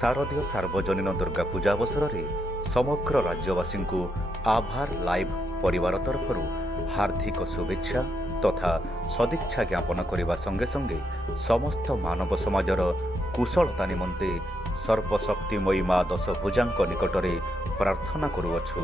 शारदीय सार्वजनीन दुर्गा पूजा अवसर में समग्र राज्यवासी को आभार लाइव परिवार तरफ हार्दिक शुभेच्छा तथा सदिच्छा ज्ञापन करने संगे संगे समस्त मानव समाजर कुशलता निमंते सर्वशक्तिमयी माँ दशभुजा निकटरे प्रार्थना करुअछु।